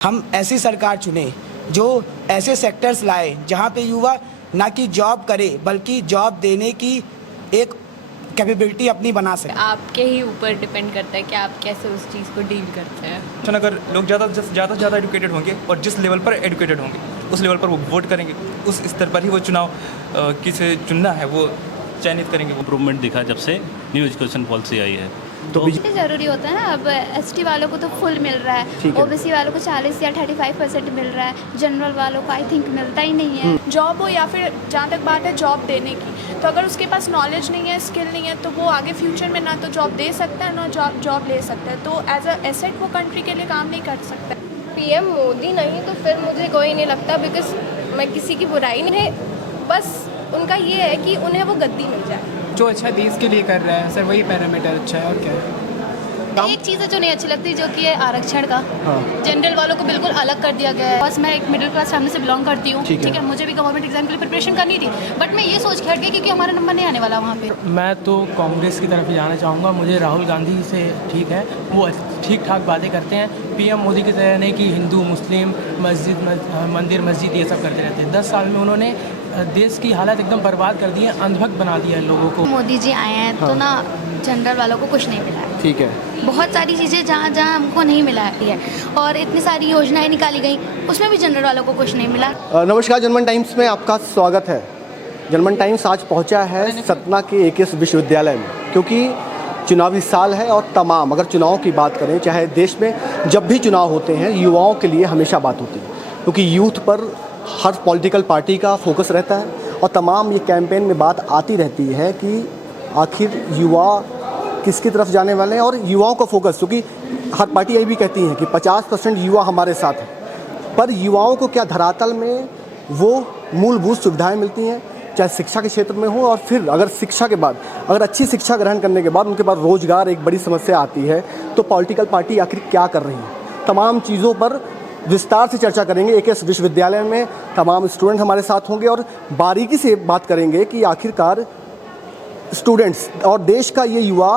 हम ऐसी सरकार चुने जो ऐसे सेक्टर्स लाए जहाँ पे युवा ना कि जॉब करे बल्कि जॉब देने की एक कैपेबिलिटी अपनी बना सके। आपके ही ऊपर डिपेंड करता है कि आप कैसे उस चीज़ को डील करते हैं। अगर लोग ज़्यादा से ज़्यादा एजुकेटेड होंगे और जिस लेवल पर एजुकेटेड होंगे उस लेवल पर वो वोट करेंगे, उस स्तर पर ही वो चुनाव किसे चुनना है वो चयनित करेंगे। इम्प्रूवमेंट दिखा जब से न्यू एजुकेशन पॉलिसी आई है। तो ज़रूरी होता है ना। अब एसटी वालों को तो फुल मिल रहा है, ओबीसी वालों को 40 या 35% मिल रहा है, जनरल वालों को आई थिंक मिलता ही नहीं है। जॉब हो या फिर जहाँ तक बात है जॉब देने की, तो अगर उसके पास नॉलेज नहीं है, स्किल नहीं है, तो वो आगे फ्यूचर में ना तो जॉब दे सकता है ना जॉब ले सकता है। तो एज अ एसेट वो कंट्री के लिए काम नहीं कर सकता। पीएम मोदी नहीं तो फिर मुझे कोई नहीं लगता, बिकॉज मैं किसी की बुराई नहीं है, बस उनका ये है कि उन्हें वो गद्दी मिल जाए। जो अच्छा देश के लिए कर रहा है सर, वही पैरामीटर अच्छा है। और क्या है, एक चीज़ है जो नहीं अच्छी लगती, जो कि है आरक्षण का। जनरल वालों को बिल्कुल अलग कर दिया गया है। बस मैं एक मिडिल क्लास फैमिली से बिलोंग करती हूँ, ठीक है। मुझे भी गवर्नमेंट एग्जाम के लिए प्रिपरेशन करनी थी, बट मैं ये सोच के हट गई क्योंकि हमारा नंबर नहीं आने वाला वहाँ पे। मैं तो कांग्रेस की तरफ जाना चाहूँगा। मुझे राहुल गांधी से ठीक है, वो ठीक ठाक बातें करते हैं। पीएम मोदी की तरह नहीं कि हिंदू मुस्लिम मंदिर मस्जिद ये सब करते रहते हैं। 10 साल में उन्होंने देश की हालत एकदम बर्बाद कर दी है, अंधभक्त बना दिया है लोगों को। मोदी जी आए हैं तो ना जनरल वालों को कुछ नहीं मिला है, ठीक है। बहुत सारी चीज़ें जहाँ हमको नहीं मिला है, और इतनी सारी योजनाएं निकाली गई, उसमें भी जनरल वालों को कुछ नहीं मिला। नमस्कार, जनमन टाइम्स में आपका स्वागत है। जनमन टाइम्स आज पहुंचा है सतना के एकेएस विश्वविद्यालय में, क्योंकि चुनावी साल है और तमाम अगर चुनाव की बात करें, चाहे देश में जब भी चुनाव होते हैं युवाओं के लिए हमेशा बात होती है, क्योंकि यूथ पर हर पॉलिटिकल पार्टी का फोकस रहता है और तमाम ये कैंपेन में बात आती रहती है कि आखिर युवा किसकी तरफ जाने वाले हैं और युवाओं का फोकस, क्योंकि हर पार्टी यही भी कहती है कि 50% युवा हमारे साथ हैं, पर युवाओं को क्या धरातल में वो मूलभूत सुविधाएं मिलती हैं, चाहे शिक्षा के क्षेत्र में हो, और फिर अगर शिक्षा के बाद अगर अच्छी शिक्षा ग्रहण करने के बाद उनके पास रोजगार एक बड़ी समस्या आती है, तो पॉलिटिकल पार्टी आखिर क्या कर रही है। तमाम चीज़ों पर विस्तार से चर्चा करेंगे। एकेएस विश्वविद्यालय में तमाम स्टूडेंट हमारे साथ होंगे और बारीकी से बात करेंगे कि आखिरकार स्टूडेंट्स और देश का ये युवा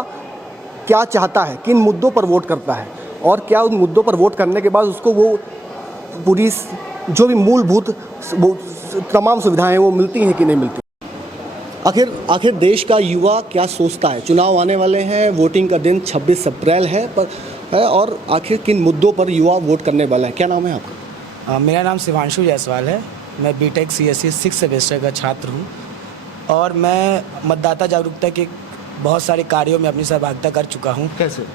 क्या चाहता है, किन मुद्दों पर वोट करता है, और क्या उन मुद्दों पर वोट करने के बाद उसको वो पूरी जो भी मूलभूत तमाम सुविधाएं वो मिलती हैं कि नहीं मिलती। आखिर देश का युवा क्या सोचता है। चुनाव आने वाले हैं, वोटिंग का दिन 26 अप्रैल है और आखिर किन मुद्दों पर युवा वोट करने वाला है। क्या नाम है आपका? मेरा नाम शिवांशु जायसवाल है। मैं बीटेक CSE 6 सेमेस्टर का छात्र हूँ और मैं मतदाता जागरूकता के बहुत सारे कार्यों में अपनी सहभागिता कर चुका हूँ। कैसे?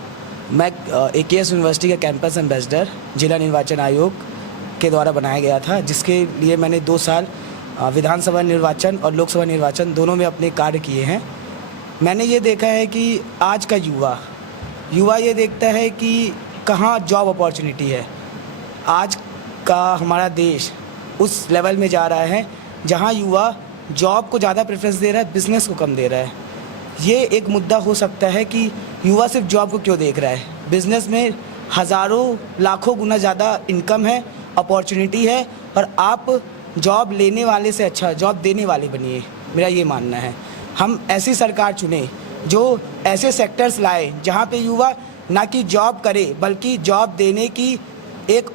मैं एकेएस यूनिवर्सिटी का कैंपस एम्बेसडर जिला निर्वाचन आयोग के द्वारा बनाया गया था, जिसके लिए मैंने 2 साल विधानसभा निर्वाचन और लोकसभा निर्वाचन दोनों में अपने कार्य किए हैं। मैंने ये देखा है कि आज का युवा ये देखता है कि कहाँ जॉब अपॉर्चुनिटी है। आज का हमारा देश उस लेवल में जा रहा है जहाँ युवा जॉब को ज़्यादा प्रेफरेंस दे रहा है, बिज़नेस को कम दे रहा है। ये एक मुद्दा हो सकता है कि युवा सिर्फ जॉब को क्यों देख रहा है। बिज़नेस में हज़ारों लाखों गुना ज़्यादा इनकम है, अपॉर्चुनिटी है, और आप जॉब लेने वाले से अच्छा जॉब देने वाले बनिए, मेरा ये मानना है। हम ऐसी सरकार चुने जो ऐसे सेक्टर्स लाए जहाँ पे युवा ना कि जॉब करे बल्कि जॉब देने की एक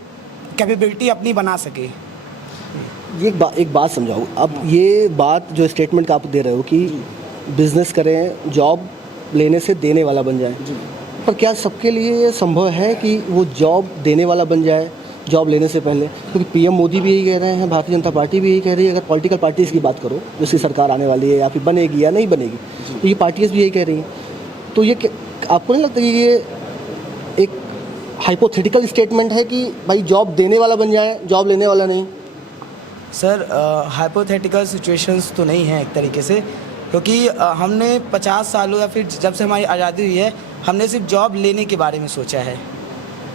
कैपेबिलिटी अपनी बना सके। ये एक बात समझाओ। अब ये बात जो स्टेटमेंट का आप दे रहे हो कि बिज़नेस करें, जॉब लेने से देने वाला बन जाए, पर क्या सबके लिए ये संभव है कि वो जॉब देने वाला बन जाए जॉब लेने से पहले? क्योंकि पीएम मोदी भी यही कह रहे हैं, भारतीय जनता पार्टी भी यही कह रही है। अगर पॉलिटिकल पार्टीज़ की बात करो, जिसकी सरकार आने वाली है या फिर बनेगी या नहीं बनेगी, तो ये पार्टीज़ भी यही कह रही हैं। तो ये आपको नहीं लगता कि ये एक हाइपोथेटिकल स्टेटमेंट है कि भाई जॉब देने वाला बन जाए, जॉब लेने वाला नहीं? सर, हाइपोथेटिकल सिचुएशंस तो नहीं है एक तरीके से, क्योंकि हमने 50 सालों या फिर जब से हमारी आज़ादी हुई है, हमने सिर्फ जॉब लेने के बारे में सोचा है।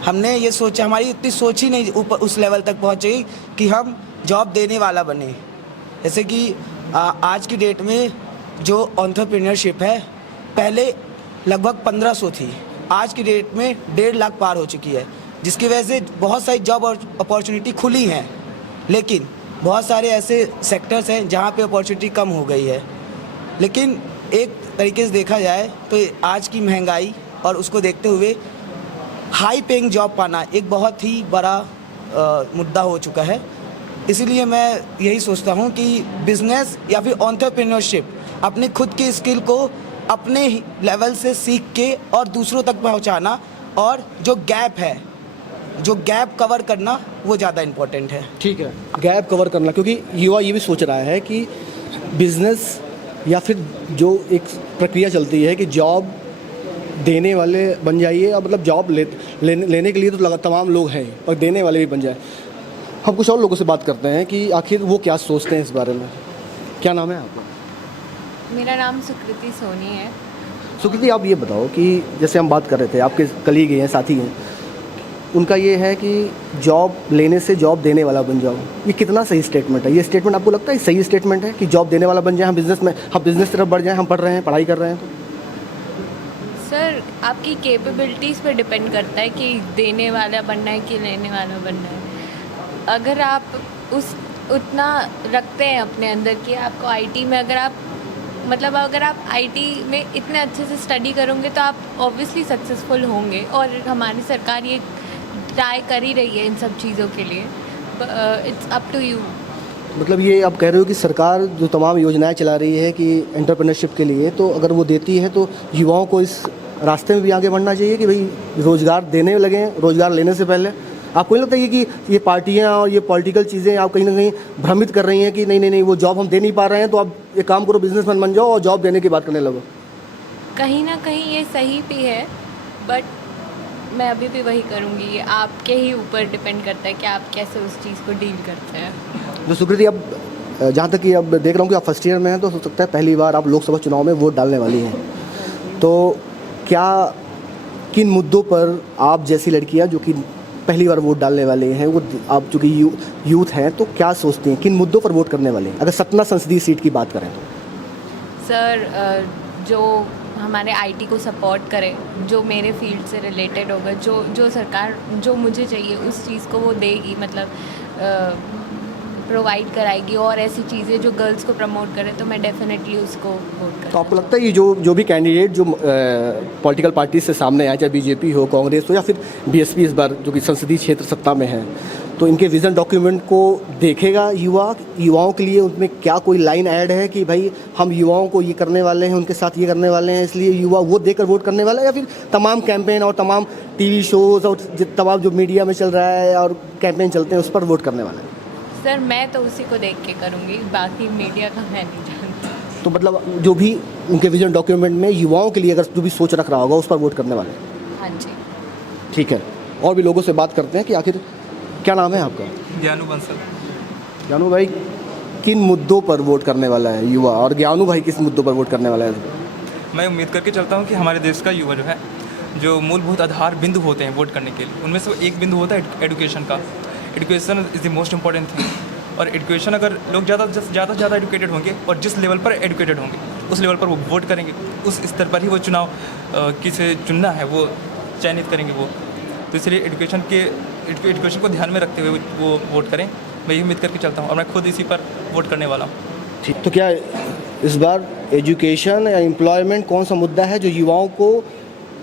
हमने ये सोचा, हमारी इतनी सोच ही नहीं ऊपर उस लेवल तक पहुँची कि हम जॉब देने वाला बने। जैसे कि आज की डेट में जो एंटरप्रेन्योरशिप है, पहले लगभग 1500 थी, आज की डेट में 1.5 लाख पार हो चुकी है, जिसकी वजह से बहुत सारी जॉब अपॉर्चुनिटी खुली हैं, लेकिन बहुत सारे ऐसे सेक्टर्स हैं जहाँ पे अपॉर्चुनिटी कम हो गई है। लेकिन एक तरीके से देखा जाए तो आज की महंगाई और उसको देखते हुए हाई पेइंग जॉब पाना एक बहुत ही बड़ा मुद्दा हो चुका है। इसीलिए मैं यही सोचता हूँ कि बिजनेस या फिर एंटरप्रेन्योरशिप अपनी खुद की स्किल को अपने लेवल से सीख के और दूसरों तक पहुँचाना, और जो गैप कवर करना वो ज़्यादा इम्पोर्टेंट है। ठीक है, गैप कवर करना, क्योंकि युवा ये भी सोच रहा है कि बिजनेस या फिर जो एक प्रक्रिया चलती है कि जॉब देने वाले बन जाइए, और मतलब जॉब लेने के लिए तो तमाम लोग हैं और देने वाले भी बन जाए। हम कुछ और लोगों से बात करते हैं कि आखिर वो क्या सोचते हैं इस बारे में। क्या नाम है आपका? मेरा नाम सुकृति सोनी है। सुकृति, आप ये बताओ कि जैसे हम बात कर रहे थे, आपके कलीग हैं, साथी हैं, उनका ये है कि जॉब लेने से जॉब देने वाला बन जाओ, ये कितना सही स्टेटमेंट है? ये स्टेटमेंट आपको लगता है सही स्टेटमेंट है कि जॉब देने वाला बन जाए, हम बिज़नेस तरफ बढ़ जाएं, हम पढ़ रहे हैं, पढ़ाई कर रहे हैं? तो सर, आपकी कैपेबिलिटीज़ पे डिपेंड करता है कि देने वाला बनना है कि लेने वाला बनना है। अगर आप उतना रखते हैं अपने अंदर कि आपको आईटी में अगर आप आईटी में इतने अच्छे से स्टडी करोगे तो आप ऑब्वियसली सक्सेसफुल होंगे, और हमारी सरकार ये ट्राई कर ही रही है इन सब चीज़ों के लिए। It's up to you. मतलब ये आप कह रहे हो कि सरकार जो तमाम योजनाएं चला रही है कि एंटरप्रेन्योरशिप के लिए, तो अगर वो देती है तो युवाओं को इस रास्ते में भी आगे बढ़ना चाहिए कि भाई रोज़गार देने लगें, रोज़गार लेने से पहले। आपको नहीं लगता है कि ये पार्टियां और ये पॉलिटिकल चीज़ें आप कहीं ना कहीं भ्रमित कर रही हैं कि नहीं वो जॉब हम दे नहीं पा रहे हैं, तो आप एक काम करो, बिजनेसमैन बन जाओ और जॉब देने की बात करने लगो? कहीं ना कहीं ये सही भी है, बट मैं अभी भी वही करूँगी। ये आपके ही ऊपर डिपेंड करता है कि आप कैसे उस चीज़ को डील करते हैं। जो सुकृति, अब जहाँ तक कि अब देख रहा हूँ कि आप फर्स्ट ईयर में हैं, तो हो सकता है पहली बार आप लोकसभा चुनाव में वोट डालने वाली हैं, तो क्या किन मुद्दों पर आप जैसी लड़कियाँ जो कि पहली बार वोट डालने वाले हैं, वो आप चूँकि यूथ हैं, तो क्या सोचती हैं, किन मुद्दों पर वोट करने वाले हैं अगर सतना संसदीय सीट की बात करें तो? सर, जो हमारे आईटी को सपोर्ट करे, जो मेरे फील्ड से रिलेटेड होगा, जो सरकार जो मुझे चाहिए उस चीज़ को वो देगी, मतलब प्रोवाइड कराएगी, और ऐसी चीज़ें जो गर्ल्स को प्रमोट करे, तो मैं डेफिनेटली उसको वोट करूँगी। तो आपको लगता है ये जो भी कैंडिडेट जो पॉलिटिकल पार्टी से सामने आए, चाहे बीजेपी हो, कांग्रेस हो या फिर बीएसपी, इस बार जो कि संसदीय क्षेत्र सत्ता में है, तो इनके विज़न डॉक्यूमेंट को देखेगा युवाओं के लिए उसमें क्या कोई लाइन ऐड है कि भाई हम युवाओं को ये करने वाले हैं, उनके साथ ये करने वाले हैं, इसलिए युवा वो देकर वोट करने वाला है, या फिर तमाम कैंपेन और तमाम टीवी शोज़ और तमाम जो मीडिया में चल रहा है और कैंपेन चलते हैं उस पर वोट करने वाला है? सर, मैं तो उसी को देख के करूँगी, बाकी मीडिया का मैं नहीं जानती। तो मतलब जो भी उनके विजन डॉक्यूमेंट में युवाओं के लिए अगर जो भी सोच रख रहा होगा उस पर वोट करने वाले हैं? हाँ जी। ठीक है, और भी लोगों से बात करते हैं कि आखिर क्या नाम है आपका? ज्ञानू बंसल। ज्ञानू भाई, किन मुद्दों पर वोट करने वाला है युवा, और ज्ञानू भाई किस मुद्दों पर वोट करने वाला है? मैं उम्मीद करके चलता हूँ कि हमारे देश का युवा जो है, जो मूलभूत आधार बिंदु होते हैं वोट करने के लिए, उनमें से एक बिंदु होता है एडुकेशन का। Education is the most important thing. और एडुकेशन, अगर लोग ज़्यादा से ज़्यादा एडुकेटेड होंगे और जिस लेवल पर एडुकेटेड होंगे उस लेवल पर वो वोट करेंगे, उस स्तर पर ही वो चुनाव किसे चुनना है वो चयनित करेंगे वो। तो इसलिए एडुकेशन को ध्यान में रखते हुए वो वोट करें, मैं यही उम्मीद करके चलता हूँ, और मैं खुद इसी पर वोट करने वाला हूँ। ठीक, तो क्या इस बार एजुकेशन या एम्प्लॉयमेंट कौन सा मुद्दा है जो युवाओं को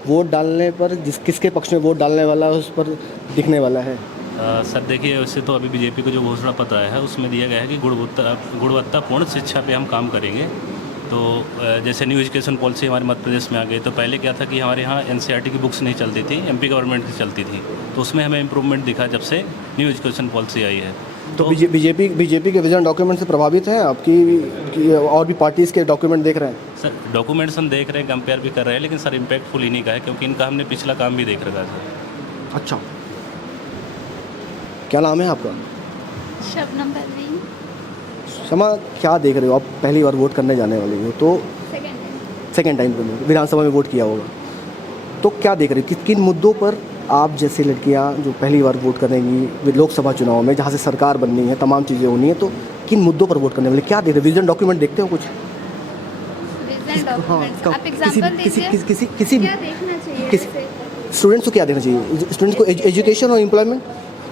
वोट डालने पर, किसके पक्ष में वोट डालने वाला है उस पर दिखने वाला है? सर देखिए, वैसे तो अभी बीजेपी को जो घोषणा पत्र आया है उसमें दिया गया है कि गुणवत्तापूर्ण शिक्षा पे हम काम करेंगे। तो जैसे न्यू एजुकेशन पॉलिसी हमारे मध्य प्रदेश में आ गई, तो पहले क्या था कि हमारे यहाँ एनसीईआरटी की बुक्स नहीं चलती थी, एमपी गवर्नमेंट की चलती थी, तो उसमें हमें इम्प्रूवमेंट दिखा जब से न्यू एजुकेशन पॉलिसी आई है। तो बीजेपी के विजन डॉक्यूमेंट से प्रभावित हैं आपकी, और भी पार्टीज़ के डॉक्यूमेंट देख रहे हैं? सर, डॉक्यूमेंट्स हम देख रहे हैं, कंपेयर भी कर रहे हैं, लेकिन सर इम्पैक्टफुल ही नहीं का है, क्योंकि इनका हमने पिछला काम भी देख रखा है सर। अच्छा, क्या नाम है आपका? शबनम परवीन। क्षमा, क्या देख रहे हो आप? पहली बार वोट करने जाने वाली हो, तो सेकेंड टाइम विधानसभा में वोट किया होगा, तो क्या देख रहे हो, किन मुद्दों पर आप जैसी लड़कियां जो पहली बार वोट करेंगी लोकसभा चुनाव में, जहां से सरकार बननी है, तमाम चीज़ें होनी है, तो किन मुद्दों पर वोट करने वाले, क्या देख रहे हो? विजन डॉक्यूमेंट देखते हो कुछ? किसी स्टूडेंट्स को क्या देखना चाहिए? स्टूडेंट्स को एजुकेशन और एम्प्लॉयमेंट,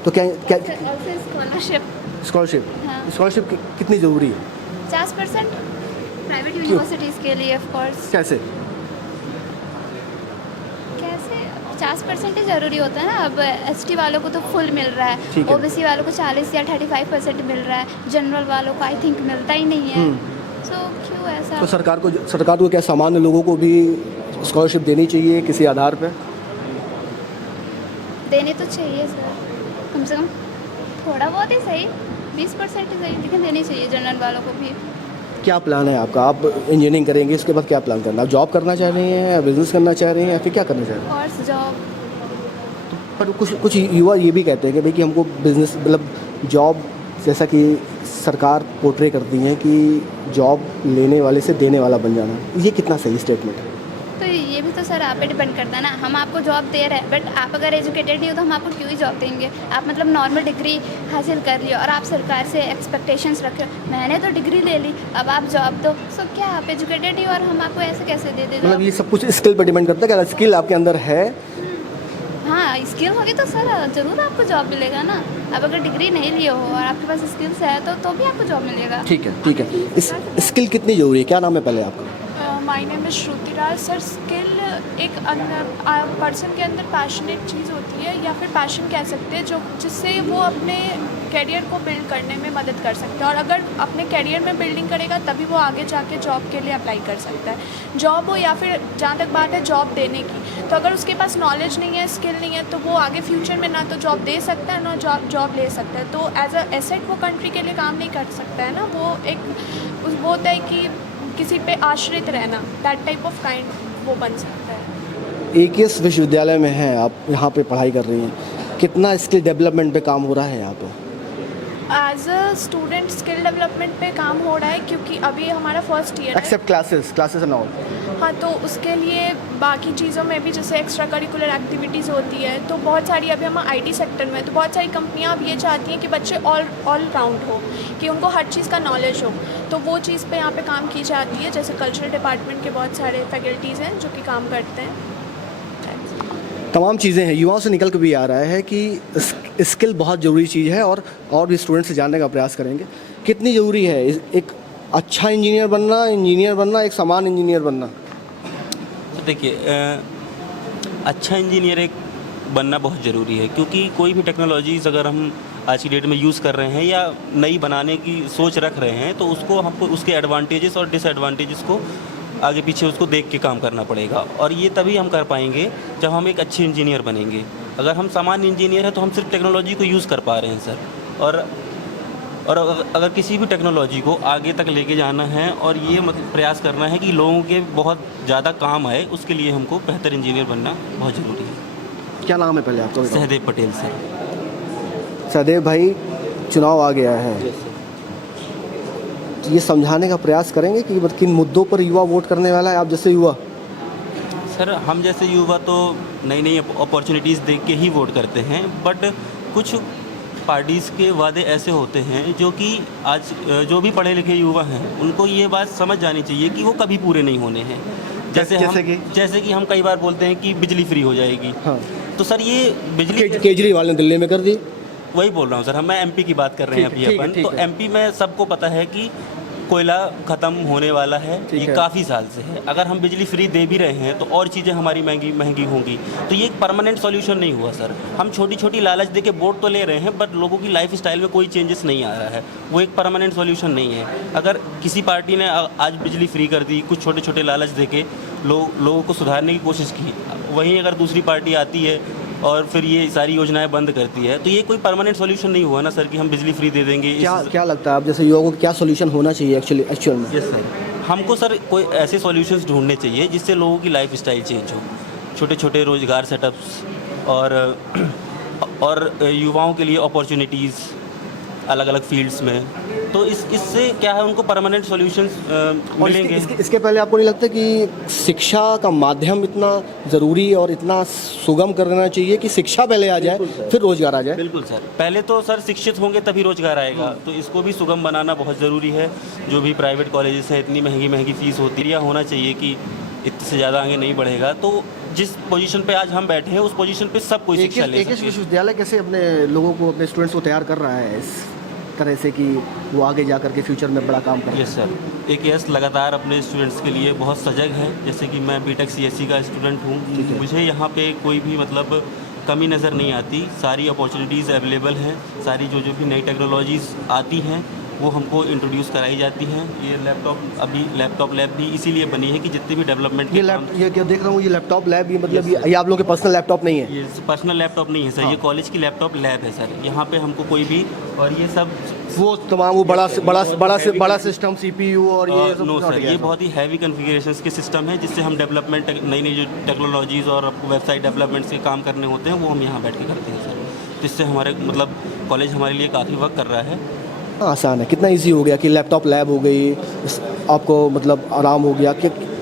तो क्या स्कॉलरशिप कितनी ज़रूरी है? 50% प्राइवेट यूनिवर्सिटीज़ के लिए ऑफ कोर्स। कैसे? 50% ही ज़रूरी होता है ना। अब ST वालों को तो फुल मिल रहा ठीक है, है। OBC वालों को 40 या 35% मिल रहा है, जनरल वालों को आई थिंक मिलता ही नहीं है। सो क्यों ऐसा? तो सरकार को क्या सामान्य लोगों को भी स्कॉलरशिप देनी चाहिए किसी आधार पर? देने तो चाहिए सर, कम से कम थोड़ा बहुत ही सही, 20% ही सही, लेकिन देनी चाहिए जनरल वालों को भी। क्या प्लान है आपका? आप इंजीनियरिंग करेंगे, उसके बाद क्या प्लान करना? आप जॉब करना चाह रही हैं या बिजनेस करना चाह रही हैं या फिर क्या करना चाह रही हैं? और जॉब। पर कुछ युवा ये भी कहते हैं कि भाई कि हमको बिजनेस मतलब जॉब, जैसा कि सरकार पोर्ट्रे करती है कि जॉब लेने वाले से देने वाला बन जाना, ये कितना सही स्टेटमेंट है? तो ये भी तो सर आप पे डिपेंड करता है ना। हम आपको जॉब दे रहे हैं, बट आप अगर एजुकेटेड नहीं हो तो हम आपको क्यों ही जॉब देंगे? आप मतलब नॉर्मल डिग्री हासिल कर लियो और आप सरकार से एक्सपेक्टेशंस रख रहे हो, मैंने तो डिग्री ले ली, अब आप जॉब दो। सो क्या आप एजुकेटेड ही हो और हम आपको ऐसे कैसे दे दें? मतलब ये सब कुछ स्किल पर डिपेंड करता है कि अगर स्किल आपके अंदर है। हाँ, स्किल होगी तो सर ज़रूर आपको जॉब मिलेगा ना। अब अगर डिग्री नहीं लिए हो और आपके पास स्किल्स है तो भी आपको जॉब मिलेगा। ठीक है। इस स्किल कितनी ज़रूरी है? क्या नाम है पहले आपका? My name is Shruti Raj. Sir skill एक पर्सन के अंदर पैशनेट चीज़ होती है, या फिर पैशन कह सकते हैं, जो जिससे वो अपने कैरियर को बिल्ड करने में मदद कर सकता है। और अगर अपने कैरियर में बिल्डिंग करेगा तभी वो आगे जाके जॉब के लिए अप्लाई कर सकता है। जॉब हो या फिर जहाँ तक बात है जॉब देने की, तो अगर उसके पास नॉलेज नहीं है, स्किल नहीं है, तो वो आगे फ्यूचर में ना तो जॉब दे सकता है ना जॉब ले सकता है। तो एज अ एसेट वो कंट्री के लिए काम नहीं कर सकता है ना। वो वो होता है कि किसी पे आश्रित रहना, दैट टाइप ऑफ काइंड वो बन सकता है। AKS विश्वविद्यालय में हैं आप, यहाँ पे पढ़ाई कर रही हैं, कितना स्किल डेवलपमेंट पे काम हो रहा है यहाँ पे? As a student skill development पे काम हो रहा है, क्योंकि अभी हमारा फर्स्ट ईयर है। Except classes and all. हाँ, तो उसके लिए बाकी चीज़ों में भी जैसे एक्स्ट्रा करिकुलर एक्टिविटीज़ होती है, तो बहुत सारी, अभी हम IT सेक्टर में, तो बहुत सारी कंपनियां अब ये चाहती हैं कि बच्चे ऑल राउंड हो, कि उनको हर चीज़ का नॉलेज हो। तो वो चीज़ पे यहाँ पे काम की जाती है। जैसे कल्चरल डिपार्टमेंट के बहुत सारे फैकल्टीज़ हैं जो कि काम करते हैं। तमाम चीज़ें हैं। युवाओं से निकल के भी आ रहा है कि स्किल बहुत ज़रूरी चीज़ है और भी स्टूडेंट से जानने का प्रयास करेंगे कितनी ज़रूरी है एक अच्छा इंजीनियर बनना, एक समान इंजीनियर बनना। तो देखिए, अच्छा इंजीनियर बनना बहुत ज़रूरी है, क्योंकि कोई भी टेक्नोलॉजीज़ अगर हम आज की डेट में यूज़ कर रहे हैं या नई बनाने की सोच रख रहे हैं, तो उसको हमको उसके एडवांटेजेस और डिसएडवांटेजेस को आगे पीछे उसको देख के काम करना पड़ेगा। और ये तभी हम कर पाएंगे जब हम एक अच्छे इंजीनियर बनेंगे। अगर हम सामान्य इंजीनियर हैं तो हम सिर्फ टेक्नोलॉजी को यूज़ कर पा रहे हैं सर। और अगर किसी भी टेक्नोलॉजी को आगे तक लेके जाना है और ये मतलब प्रयास करना है कि लोगों के बहुत ज़्यादा काम आए, उसके लिए हमको बेहतर इंजीनियर बनना बहुत ज़रूरी है। क्या नाम है पहले आपका? सहदेव पटेल सर। सहदेव भाई, चुनाव आ गया है, ये समझाने का प्रयास करेंगे कि किन मुद्दों पर युवा वोट करने वाला है? आप जैसे युवा सर, हम जैसे युवा तो नई नई अपॉर्चुनिटीज़ देख के ही वोट करते हैं, बट कुछ पार्टीज़ के वादे ऐसे होते हैं जो कि आज जो भी पढ़े लिखे युवा हैं उनको ये बात समझ जानी चाहिए कि वो कभी पूरे नहीं होने हैं। जैसे कि हम कई बार बोलते हैं कि बिजली फ्री हो जाएगी। हाँ। तो सर ये बिजली केजरीवाल ने दिल्ली में कर दी। वही बोल रहा हूँ सर, हम MP की बात कर रहे हैं अभी अपन। तो MP में सबको पता है कि कोयला ख़त्म होने वाला है, ये काफ़ी साल से है। अगर हम बिजली फ्री दे भी रहे हैं तो और चीज़ें हमारी महंगी होंगी। तो ये एक परमानेंट सॉल्यूशन नहीं हुआ सर। हम छोटी छोटी लालच दे के वोट तो ले रहे हैं, बट लोगों की लाइफ स्टाइल में कोई चेंजेस नहीं आ रहा है। वो एक परमानेंट सॉल्यूशन नहीं है। अगर किसी पार्टी ने आज बिजली फ्री कर दी, कुछ छोटे छोटे लालच दे के लोगों को सुधारने की कोशिश की, वहीं अगर दूसरी पार्टी आती है और फिर ये सारी योजनाएं बंद करती है, तो ये कोई परमानेंट सॉल्यूशन नहीं हुआ ना सर कि हम बिजली फ्री दे देंगे। क्या लगता है आप जैसे युवाओं को क्या सॉल्यूशन होना चाहिए एक्चुअल में? यस सर, हमको सर कोई ऐसे सॉल्यूशंस ढूंढने चाहिए जिससे लोगों की लाइफ स्टाइल चेंज हो। छोटे छोटे रोज़गार सेटअप्स और युवाओं के लिए अपॉर्चुनिटीज़ अलग अलग फील्ड्स में। तो इससे क्या है, उनको परमानेंट सॉल्यूशंस मिलेंगे। इसके पहले आपको नहीं लगता कि शिक्षा का माध्यम इतना ज़रूरी और इतना सुगम कर देना चाहिए कि शिक्षा पहले आ जाए फिर रोज़गार आ जाए? बिल्कुल सर, पहले तो सर शिक्षित होंगे तभी रोज़गार आएगा। तो इसको भी सुगम बनाना बहुत ज़रूरी है। जो भी प्राइवेट कॉलेजेस हैं, इतनी महंगी फ़ीस होती है, होना चाहिए कि इससे ज़्यादा आगे नहीं बढ़ेगा। तो जिस पोजीशन पे आज हम बैठे हैं उस पोजीशन पे सब कोई शिक्षा ले सके। AKS विश्वविद्यालय कैसे अपने लोगों को, अपने स्टूडेंट्स को तैयार कर रहा है तरह से कि वो आगे जा करके फ्यूचर में बड़ा काम करें? यस सर, AKS लगातार अपने स्टूडेंट्स के लिए बहुत सजग है। जैसे कि मैं बीटेक CSE का स्टूडेंट हूँ, मुझे यहाँ पे कोई भी मतलब कमी नज़र नहीं आती। सारी अपॉर्चुनिटीज़ अवेलेबल हैं, सारी जो भी नई टेक्नोलॉजीज़ आती हैं वो हमको इंट्रोड्यूस कराई जाती हैं। ये लैपटॉप लैब भी इसीलिए बनी है कि जितने भी डेवलपमेंट के ये क्या देख रहा हूँ, ये लैपटॉप लैब, ये मतलब ये आप लोग के पर्सनल लैपटॉप नहीं है? ये पर्सनल लैपटॉप नहीं है सर, ये कॉलेज की लैपटॉप लैब है सर। यहाँ पे हमको कोई भी, और ये सब वो तमाम वो बड़ा सिस्टम CPU और ये सब? नो सर, ये बहुत ही हैवी कॉन्फ़िगरेशंस के सिस्टम है जिससे हम डेवलपमेंट, नई नई जो टेक्नोलॉजीज़ और वेबसाइट डेवलपमेंट के काम करने होते हैं वो हम यहाँ बैठ के करते हैं सर। जिससे हमारे मतलब कॉलेज हमारे लिए काफ़ी वर्क कर रहा है। आसान है, कितना इजी हो गया कि लैपटॉप लैब हो गई, आपको मतलब आराम हो गया?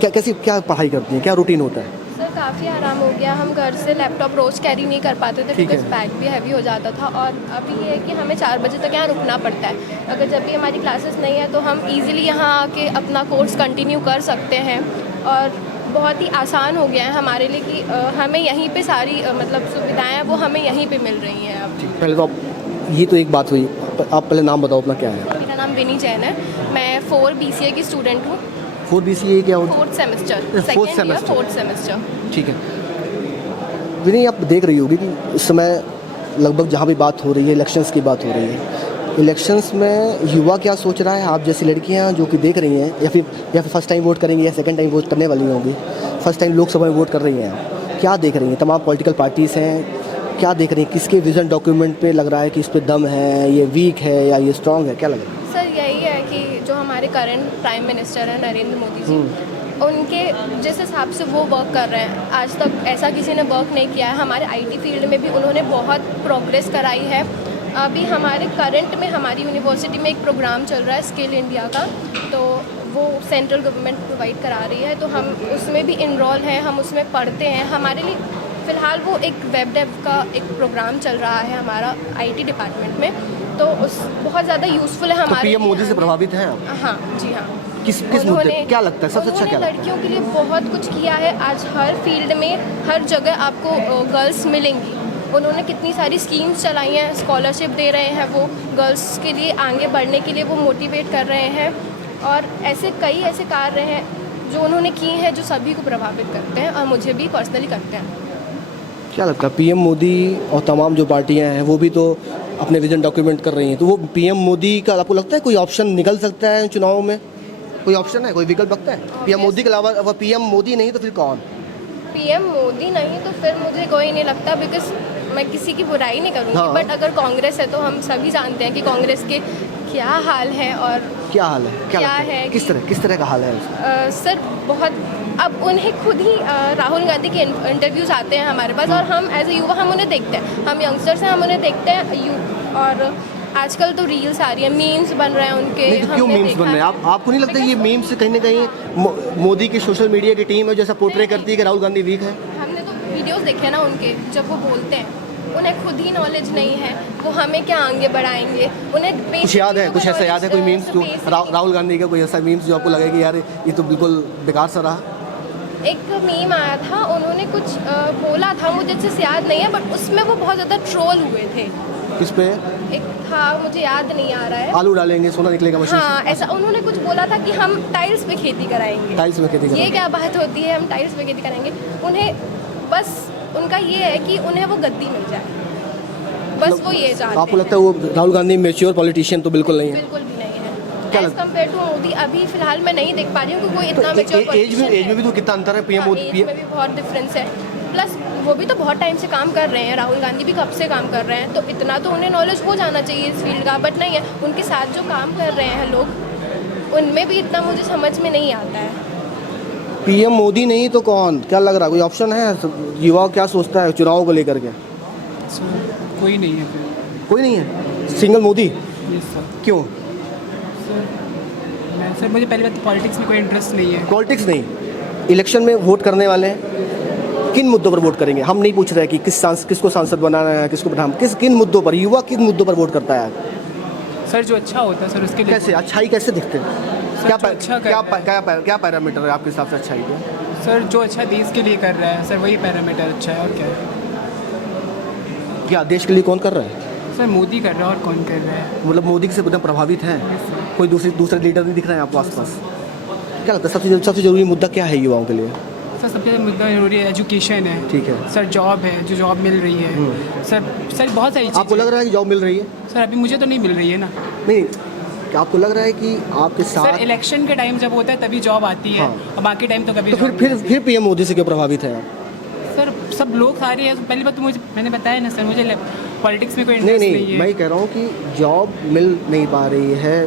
कैसी क्या पढ़ाई करती हैं, क्या रूटीन होता है? सर काफ़ी आराम हो गया। हम घर से लैपटॉप रोज़ कैरी नहीं कर पाते थे बिकॉज बैग भी हैवी हो जाता था। और अभी ये है कि हमें 4 बजे तक यहाँ रुकना पड़ता है। अगर जब भी हमारी क्लासेस नहीं है तो हम ईज़िली यहाँ आके अपना कोर्स कंटिन्यू कर सकते हैं। और बहुत ही आसान हो गया है हमारे लिए कि हमें यहीं पे सारी मतलब सुविधाएं हैं वो हमें यहीं पे मिल रही हैं अब। पहले तो ये तो एक बात हुई, आप पहले नाम बताओ अपना, क्या है? मेरा नाम विनी जैन है, मैं 4 BCA की स्टूडेंट हूँ। 4 BCA क्या होता है? 4th semester, 4th semester. ठीक है विनी, आप देख रही होगी कि इस समय लगभग जहाँ भी बात हो रही है इलेक्शंस की बात हो रही है। इलेक्शंस में युवा क्या सोच रहा है? आप जैसी लड़कियाँ जो कि देख रही हैं या फिर फर्स्ट टाइम वोट करेंगी या सेकंड टाइम वोट करने वाली होंगी, फर्स्ट टाइम लोकसभा में वोट कर रही हैं, आप क्या देख रही हैं? तमाम पॉलिटिकल पार्टीज़ हैं, क्या देख रही हैं? किसके विजन डॉक्यूमेंट पे लग रहा है कि इस पे दम है, ये वीक है या ये स्ट्रांग है, क्या लग रहा है? सर यही है कि जो हमारे करंट प्राइम मिनिस्टर हैं नरेंद्र मोदी जी, उनके जिस हिसाब से वो वर्क कर रहे हैं, आज तक ऐसा किसी ने वर्क नहीं किया है। हमारे IT फील्ड में भी उन्होंने बहुत प्रोग्रेस कराई है। अभी हमारे करंट में हमारी यूनिवर्सिटी में एक प्रोग्राम चल रहा है स्किल इंडिया का, तो वो सेंट्रल गवर्नमेंट प्रोवाइड करा रही है, तो हम उसमें भी इनरोल हैं, हम उसमें पढ़ते हैं। हमारे लिए फ़िलहाल वो एक वेब डेव का एक प्रोग्राम चल रहा है हमारा IT डिपार्टमेंट में, तो उस बहुत ज़्यादा यूज़फुल है हमारे लिए। PM मोदी से प्रभावित हैं आप? हाँ जी हाँ। किस मुद्दे, क्या लगता है सबसे अच्छा क्या लगता है? लड़कियों के लिए बहुत कुछ किया है। आज हर फील्ड में हर जगह आपको गर्ल्स मिलेंगी। उन्होंने कितनी सारी स्कीम्स चलाई हैं, स्कॉलरशिप दे रहे हैं, वो गर्ल्स के लिए आगे बढ़ने के लिए वो मोटिवेट कर रहे हैं। और कई ऐसे कार्य हैं जो उन्होंने किए हैं जो सभी को प्रभावित करते हैं और मुझे भी पर्सनली करते हैं। क्या लगता है PM मोदी और तमाम जो पार्टियां हैं वो भी तो अपने विजन डॉक्यूमेंट कर रही हैं, तो वो PM मोदी का आपको लगता है कोई ऑप्शन निकल सकता है चुनाव में? कोई ऑप्शन है, कोई विकल्प लगता है PM मोदी के अलावा? अगर PM मोदी नहीं तो फिर कौन? PM मोदी नहीं तो फिर मुझे कोई नहीं लगता, बिकॉज मैं किसी की बुराई नहीं करूँगी। हाँ। बट अगर कांग्रेस है तो हम सभी जानते हैं कि कांग्रेस के क्या हाल है। और क्या हाल है, क्या लगता है किस तरह का हाल है? सर बहुत, अब उन्हें खुद ही राहुल गांधी के इंटरव्यूज़ आते हैं हमारे पास और हम एज ए युवा हम उन्हें देखते हैं, हम यंगस्टर्स हैं, हम उन्हें देखते हैं। और आजकल तो रील्स आ रही है, मीम्स बन रहे हैं उनके। तो क्यों मीम्स बन रहे हैं? आपको नहीं लगता ये मीम्स कहीं ना कहीं मोदी की सोशल मीडिया की टीम है जैसा पोर्ट्रे करती है कि राहुल गांधी वीक है? हमने तो वीडियोस देखे ना उनके, जब वो बोलते हैं उन्हें खुद ही नॉलेज नहीं है, वो हमें क्या आगे बढ़ाएंगे? उन्हें कुछ याद है, कुछ ऐसा याद है कोई मीम्स जो राहुल गांधी का, कोई ऐसा मीम्स जो आपको लगे कि यार ये तो बिल्कुल बेकार सा रहा? एक मीम आया था, उन्होंने कुछ बोला था, मुझे अच्छे से याद नहीं है, बट उसमें वो बहुत ज़्यादा ट्रोल हुए थे। किस पे? एक था, मुझे याद नहीं आ रहा है। आलू डालेंगे सोना निकलेगा मशीन से। हाँ, ऐसा उन्होंने कुछ बोला था कि हम टाइल्स पे खेती कराएंगे। टाइल्स में खेती कराएंगे, ये क्या बात होती है, हम टाइल्स पे खेती कराएंगे? उन्हें बस उनका ये है कि उन्हें वो गद्दी मिल जाए, बस वो ये चाहते हैं। आपको लगता है वो राहुल गांधी मैच्योर पॉलिटिशियन तो बिल्कुल नहीं है? बिल्कुल भी नहीं है। एज कम्पेयर टू मोदी अभी फिलहाल मैं नहीं देख पा रही हूँ कि कोई इतना मैच्योर एज में भी तो कितना अंतर है? PM मोदी एज में भी बहुत डिफरेंस है। प्लस वो भी तो बहुत टाइम से काम कर रहे हैं, राहुल गांधी भी कब से काम कर रहे हैं, तो इतना तो उन्हें नॉलेज हो जाना चाहिए इस फील्ड का, बट नहीं है। उनके साथ जो काम कर रहे हैं लोग, उनमें भी इतना मुझे समझ में नहीं आता है। PM मोदी नहीं तो कौन? क्या लग रहा है, कोई ऑप्शन है? युवा क्या सोचता है चुनाव को लेकर के? कोई नहीं है। कोई नहीं है, सिंगल मोदी? क्यों? सर मुझे पहली बात तो पॉलिटिक्स में कोई इंटरेस्ट नहीं है। पॉलिटिक्स नहीं? इलेक्शन में वोट करने वाले किन मुद्दों पर वोट करेंगे? हम नहीं पूछ रहे कि किसको सांसद बनाना है, किसको प्रधान, किन मुद्दों पर, युवा किन मुद्दों पर वोट करता है? सर जो अच्छा होता है सर उसके लिए। कैसे अच्छाई कैसे दिखते हैं? क्या पैरामीटर है आपके हिसाब से अच्छाई के? सर जो अच्छा देश के लिए कर रहा है सर, वही पैरामीटर अच्छा है। और क्या है? क्या देश के लिए कौन कर रहा है? सर मोदी कर रहा है और कौन कर रहा है? मतलब मोदी से एकदम प्रभावित हैं? कोई दूसरे लीडर नहीं दिख रहे हैं आपको आसपास? क्या लगता है सबसे ज़रूरी मुद्दा क्या है युवाओं के लिए? सर सबसे ज़्यादा मुद्दा जरूरी है एजुकेशन है। ठीक है सर जॉब है, जो जॉब मिल रही है। सर बहुत सारी आपको लग रहा है कि जॉब मिल रही है? सर अभी मुझे तो नहीं मिल रही है ना। नहीं, क्या आपको लग रहा है कि आपके सर साथ इलेक्शन के टाइम जब होता है तभी जॉब आती है, और बाकी टाइम तो कभी तो job नहीं फिर पीएम मोदी से क्यों प्रभावित हैं आप? आती। सर सब लोग सारे हैं। पहली बात तो मैंने बताया ना सर, मुझे पॉलिटिक्स में कोई नहीं इंटरेस्ट नहीं नहीं, है। मैं कह रहा हूँ कि जॉब मिल नहीं पा रही है,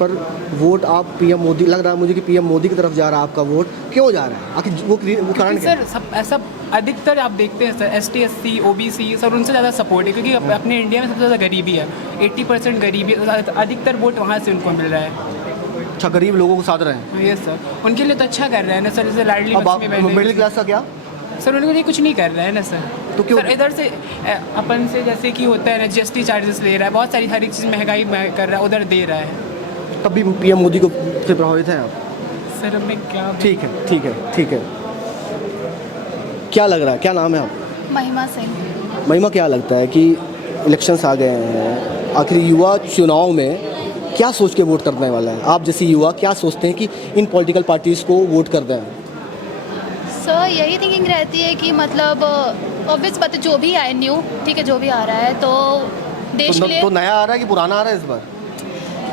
पर वोट आप पीएम मोदी, लग रहा है मुझे कि पीएम मोदी की तरफ जा रहा है आपका वोट। क्यों जा रहा है आखिर वो कारण क्या है? सर सब अधिकतर आप देखते हैं sir ST SC OBC sir उनसे ज़्यादा सपोर्ट है, क्योंकि अपने इंडिया में सबसे ज़्यादा गरीबी है। 80% गरीबी, अधिकतर वोट वहाँ से उनको मिल रहा है। अच्छा, गरीब लोगों को साथ रहे हैं। यस सर, उनके लिए तो अच्छा कर रहा है ना सर, जैसे लाडली अब आप बच्ची में मिडिल क्लास का क्या? सर उनके लिए कुछ नहीं कर रहा है ना सर। तो क्यों? सर इधर से अपन से जैसे कि होता है ना GST चार्जेस ले रहा है, बहुत सारी हर एक चीज़ महंगाई कर रहा है, उधर दे रहा है। तब भी पीएम मोदी को से प्रभावित हैं आप? सर अब मैं क्या ठीक है। क्या लग रहा है, क्या नाम है आप? महिमा सिंह। महिमा, क्या लगता है कि इलेक्शंस आ गए हैं, आखिर युवा चुनाव में क्या सोच के वोट करने वाला है? आप जैसे युवा क्या सोचते हैं कि इन पॉलिटिकल पार्टीज़ को वोट कर दें? सर यही थिंकिंग रहती है कि मतलब ऑब्वियस बात है, जो भी आए न्यू, ठीक है, जो भी आ रहा है तो देश के लिए तो नया आ रहा है कि पुराना आ रहा है इस बार?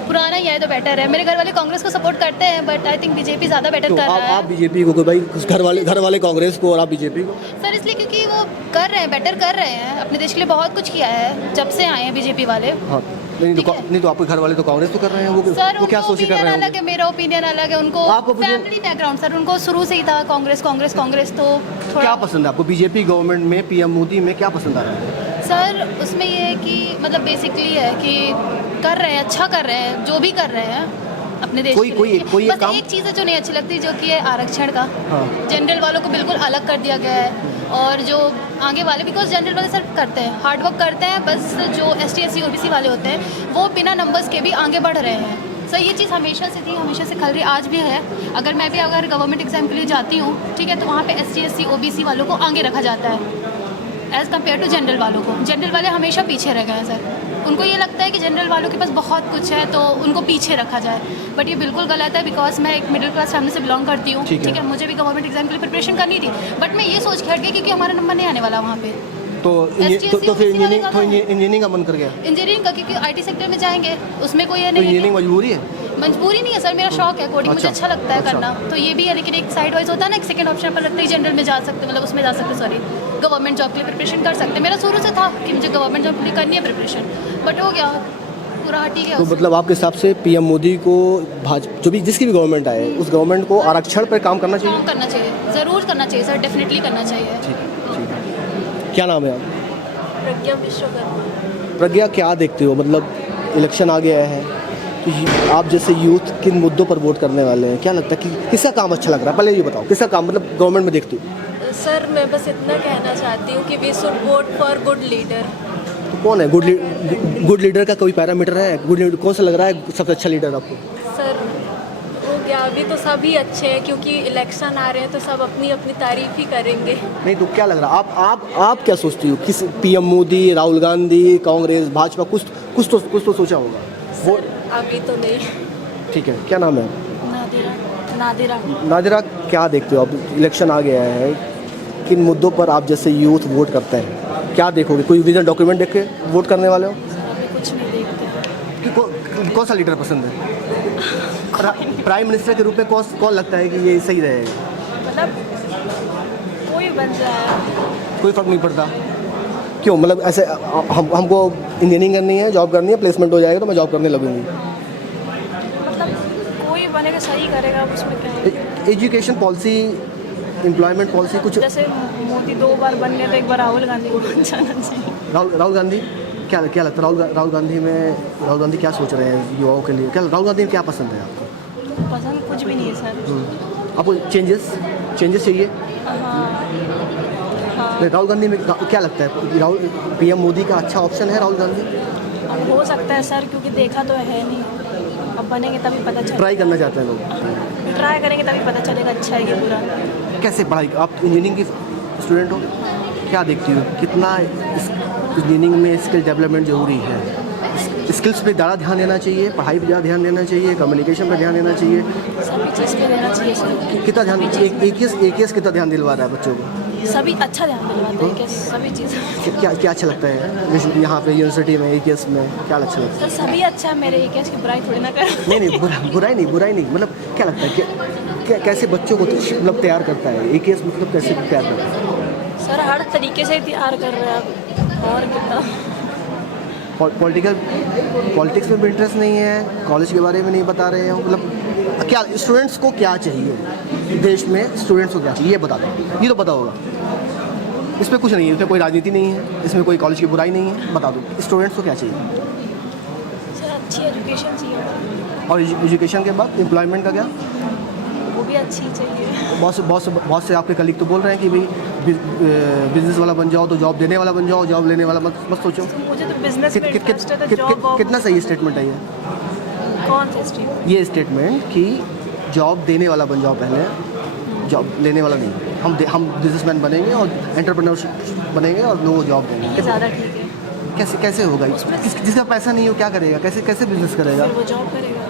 पुराना ही है तो बेटर है। मेरे घर वाले कांग्रेस को सपोर्ट करते हैं, बट आई थिंक बीजेपी ज़्यादा बेटर तो कर रहा है। आप बीजेपी को, भाई घर वाले कांग्रेस को और आप बीजेपी को? सर इसलिए क्योंकि वो कर रहे हैं, बेटर कर रहे हैं, अपने देश के लिए बहुत कुछ किया है जब से आए हैं बीजेपी वाले। हाँ, नहीं तो आपके घर वाले तो कांग्रेस तो कर रहे हैं, सर वो क्या सोच के कर रहे अलग हैं? है, मेरा ओपिनियन अलग है। उनको आपका opinion- फैमिली बैकग्राउंड सर, उनको शुरू से ही था कांग्रेस तो थोड़ा क्या पसंद है आपको बीजेपी गवर्नमेंट में, पीएम मोदी में क्या पसंद आ रहा है? सर उसमें ये है कि मतलब बेसिकली है कि कर रहे हैं, अच्छा कर रहे हैं, जो भी कर रहे हैं अपने देश के लिए। कोई बस काम? एक चीज़ है जो नहीं अच्छी लगती, जो कि है आरक्षण का। हाँ। जनरल वालों को बिल्कुल अलग कर दिया गया है, और जो आगे वाले, बिकॉज जनरल वाले सर करते हैं, हार्ड वर्क करते हैं, बस जो ST SC OBC वाले होते हैं वो बिना नंबर्स के भी आगे बढ़ रहे हैं। सर ये चीज़ हमेशा से थी, हमेशा से खल रही, आज भी है। अगर मैं भी अगर गवर्नमेंट एग्जाम के लिए जाती हूँ, ठीक है, तो वहाँ पे ST SC OBC वालों को आगे रखा जाता है एज़ कम्पेयर टू जनरल वालों को। जनरल वाले हमेशा पीछे रह गए हैं सर। उनको ये लगता है कि जनरल वालों के पास बहुत कुछ है तो उनको पीछे रखा जाए, बट ये बिल्कुल गलत है। बिकॉज मैं एक मिडिल क्लास फैमिली से बिलोंग करती हूँ, ठीक है, मुझे भी गवर्नमेंट एग्जाम के लिए प्रिपरेशन करनी थी, बट मैं ये सोच के हट गई क्योंकि हमारा नंबर नहीं आने वाला वहाँ पे। तो फिर इंजीनियरिंग का मन कर गया? इंजीनियरिंग का, क्योंकि IT सेक्टर में जाएंगे, उसमें कोई है तो नहीं। इंजीनियरिंग मजबूरी है? मजबूरी नहीं है सर, मेरा शौक है कोडिंग, मुझे अच्छा लगता है अच्छा। करना, तो ये भी है। लेकिन एक साइड वाइज होता है ना, एक सेकंड ऑप्शन पर लगता है जनरल में जा सकते, मतलब उसमें जा सकते, सॉरी, गवर्नमेंट जॉब के लिए प्रिपरेशन कर सकते। मेरा शुरू से था कि मुझे गवर्नमेंट जॉब के लिए करनी है प्रिपरेशन, बट हो गया पूरा ठीक है। तो मतलब आपके हिसाब से पीएम मोदी को जो भी जिसकी भी गवर्नमेंट आए, उस गवर्नमेंट को आरक्षण पर काम करना चाहिए? काम करना चाहिए, ज़रूर करना चाहिए सर, डेफिनेटली करना चाहिए। ठीक है। क्या नाम है आप? प्रज्ञा विश्वकर्मा। प्रज्ञा, क्या देखते हो, मतलब इलेक्शन आ गया है तो आप जैसे यूथ किन मुद्दों पर वोट करने वाले हैं? क्या लगता है कि किसका काम अच्छा लग रहा है? पहले ये बताओ, किसका काम मतलब गवर्नमेंट में देखते हो? सर मैं बस इतना कहना चाहती हूँ कि we should vote for good leader. तो कौन है गुड लीडर का कोई पैरामीटर है? गुड लीडर कौन सा लग रहा है सबसे अच्छा लीडर आपको? सर हो गया, अभी तो सभी अच्छे हैं क्योंकि इलेक्शन आ रहे हैं तो सब अपनी अपनी तारीफ ही करेंगे। नहीं तो क्या लग रहा है, आप क्या सोचती हो? किस पीएम मोदी, राहुल गांधी, कांग्रेस, भाजपा, कुछ तो सोचा होगा? वो अभी तो नहीं। ठीक है। क्या नाम है? नादिरा। नादिरा, क्या देखते हो, अब इलेक्शन आ गया है, किन मुद्दों पर आप जैसे यूथ वोट करते हैं? क्या देखोगे? कोई विजन डॉक्यूमेंट देख के वोट करने वाले हो? अभी कुछ नहीं देखते। कि कौन सा लीडर पसंद है? प्राइम मिनिस्टर के रूप में कौन लगता है कि ये सही रहेगा? मतलब कोई बन जाए, कोई फर्क नहीं पड़ता? क्यों, मतलब ऐसे हमको इंजीनियरिंग करनी है, जॉब करनी है, प्लेसमेंट हो जाएगा तो मैं जॉब करने लगूंगी? मतलब कोई बनेगा सही करेगा, उसमें क्या है? एजुकेशन पॉलिसी, एम्प्लॉयमेंट पॉलिसी कुछ। जैसे मोदी 2 बार बन गए तो एक बार राहुल गांधी को बन जाना चाहिए। राहुल गांधी, क्या लगता है राहुल गांधी क्या सोच रहे हैं युवाओं के लिए? क्या राहुल गांधी में क्या पसंद है आपको? पसंद कुछ भी नहीं है सर। आपको चेंजेस चाहिए? नहीं, राहुल गांधी में क्या लगता है, पीएम मोदी का अच्छा ऑप्शन है राहुल गांधी? अब हो सकता है सर, क्योंकि देखा तो है नहीं, अब बनेंगे तभी पता चलेगा। ट्राई करना चाहते हैं लोग? ट्राई करेंगे तभी पता चलेगा अच्छा है कि बुरा। कैसे पढ़ाई, आप इंजीनियरिंग की स्टूडेंट हो, क्या देखती हो, कितना इंजीनियरिंग में स्किल डेवलपमेंट ज़रूरी है, स्किल्स पे ज़्यादा ध्यान देना चाहिए, पढ़ाई पे ज़्यादा ध्यान देना चाहिए, कम्युनिकेशन पे ध्यान देना चाहिए, सभी चीज़ पे देना चाहिए सर। कितना ध्यान एक कितना ध्यान दिलवा रहा है बच्चों को? सभी अच्छा ध्यान दिलवाते हैं कि सभी चीज़। क्या क्या अच्छा लगता है यहाँ पे यूनिवर्सिटी में AKS में क्या अच्छा लगता है? सर सभी अच्छा है, मेरे AKS की बुराई थोड़ी ना कर। नहीं बुराई नहीं मतलब क्या लगता है कैसे बच्चों को मतलब तैयार करता है AKS, मतलब कैसे तैयार करता है? सर हर तरीके से तैयार कर रहे हैं आप, और कितना। पॉलिटिक्स में भी इंटरेस्ट नहीं है, कॉलेज के बारे में नहीं बता रहे हैं, मतलब क्या स्टूडेंट्स को क्या चाहिए देश में, स्टूडेंट्स को क्या चाहिए ये बता दो, ये तो पता होगा। इसमें कुछ नहीं है, इसमें कोई राजनीति नहीं है, इसमें कोई कॉलेज की बुराई नहीं है, बता दो स्टूडेंट्स को क्या चाहिए। सर अच्छी एजुकेशन चाहिए, और एजुकेशन के बाद एम्प्लॉयमेंट का क्या? वो भी अच्छी चाहिए। बहुत से आपके कलीग तो बोल रहे हैं कि भाई बिजनेस वाला बन जाओ, तो जॉब देने वाला बन जाओ, जॉब लेने वाला मत सोचो। मुझे तो बिजनेस में इंटरेस्ट है, तो जॉब। कितना सही स्टेटमेंट है ये? कौन सा स्टेटमेंट? ये स्टेटमेंट कि जॉब देने वाला बन जाओ पहले, जॉब लेने वाला नहीं। हम बिजनेसमैन बनेंगे और एंटरप्रेन्योर बनेंगे और लोगों को जॉब देंगे। ये ज़्यादा ठीक है। कैसे होगा? जिसका पैसा नहीं हो क्या करेगा? कैसे बिजनेस करेगा? फिर वो जॉब करेगा,